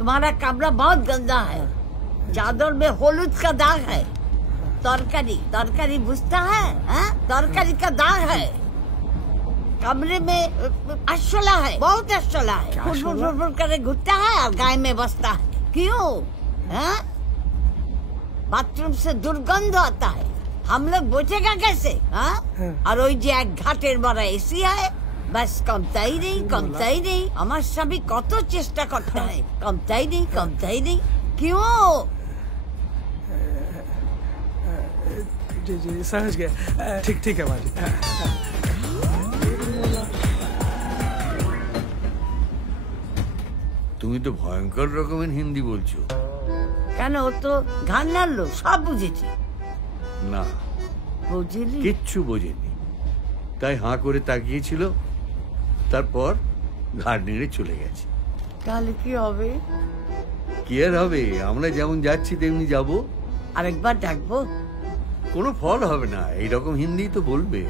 तुम्हारा कमरा बहुत गंदा है, चादर में हलूद का दाग है। तरकारी तरकारी बुझता है, तरकारी का दाग है। कमरे में अशला है, बहुत अशला है। फुटफुट फुटफुट करे घुटता है और गाय में बसता है। क्यों? बाथरूम से दुर्गंध आता है, हम लोग बचेगा कैसे? और ওই যে এক ঘাটের বড় এসি है, बस कमताई नहीं। हमारे सभी কত চেষ্টা করতে হয়, कमताई नहीं। क्यों? जी समझ गया। ठीक है माँ जी। তুমি তো ভয়ঙ্কর রকমের হিন্দি বলছো। কেন? ও তো ঘান্নার লোক, সব বুঝেছি। না, বুঝিনি, কিচ্ছু বোঝেনি, তাই হাঁ করে তাকিয়েছিল, তারপর ঘাড় নেড়ে চলে গেছে। তাহলে কি হবে? কি আর হবে, আমরা যেমন যাচ্ছি তেমনি যাব। আরেকবার ডাকবো? কোনো ফল হবে না, এইরকম হিন্দি তো বলবে।